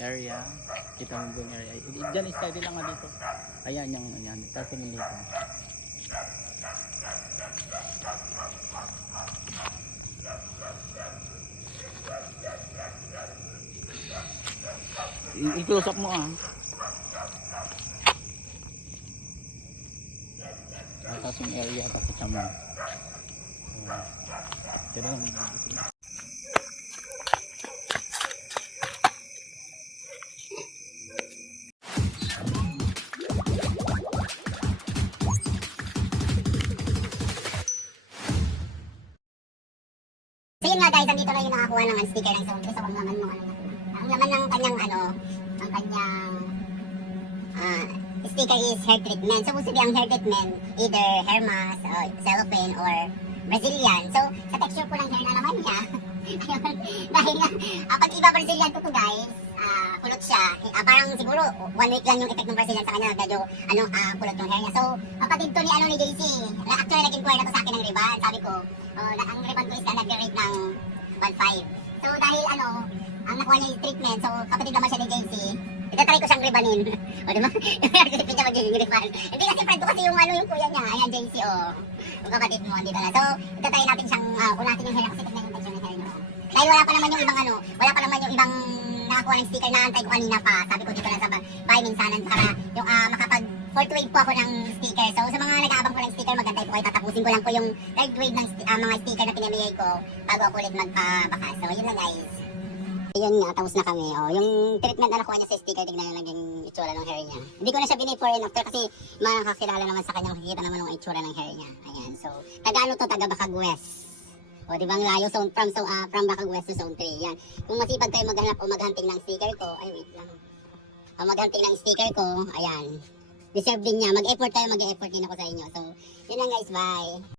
area. Kita mo yung area. Diyan steady lang nga dito. Ayan yung ayan. Tapos dito. I-close up mo ah. Tapos yung area pakita mo. Kaya lang So yun nga guys, andito na yung nakakuha ng sticker ng sound. Gusto kong laman mo ang laman ng kanyang ang kanyang sticker is hair treatment. So supposed to be ang hair treatment, either hair mask, cellophane, or Brazilian. So sa texture po ng hair na naman niya, dahil nga, pag iba Brazilian ko guys, kulot siya. Parang siguro 1 week lang yung effect ng Brazilian sa kanya, medyo kulot yung hair niya. So kapatid to ni JC, actually nag-inquire na to sa akin ng ribbon. Sabi ko, ang ribbon ko is nag-rate ng 1.5. So dahil ang nakuha niya yung treatment, so kapatid naman siya ni JC, itatry ko siyang ribanin. O diba? Nag-repeat niya magiging riban. Hindi kasi friend ko kasi yung kuya niya, ayan JC yung kapatid mo, andito na. So itatry natin siyang, unatin yung hair niya kasi tignan yung texture ng hair niya. Dahil wala pa naman yung ibang nakakuha ng sticker na antay ko kanina pa. Sabi ko dito lang sa bahay minsanan para yung makapag fourth wave po ako ng sticker. So sa mga nag-aabang ko ng sticker, magantay po kayo. Tatapusin ko lang po yung third wave ng mga sticker na pinamigay ko bago ako ulit magpabakas. So yun lang guys. Ayun nga, tapos na kami. Yung treatment na nakuha niya sa sticker, tignan yung naging itsura ng hair niya. Hindi ko na siya before and after kasi makakakilala naman sa kanya, makikita naman yung itsura ng hair niya. Ayan, so taga to, taga Bacag West. O di ba ang layo from Bacag West to Zone 3. Yan. Kung masipag kayo maghanap o maghunting ng sticker ko, ay wait lang. O maghunting ng sticker ko, ayan. Deserve din niya. Mag-effort tayo, mag-effort din ako sa inyo. So, yun lang guys, bye.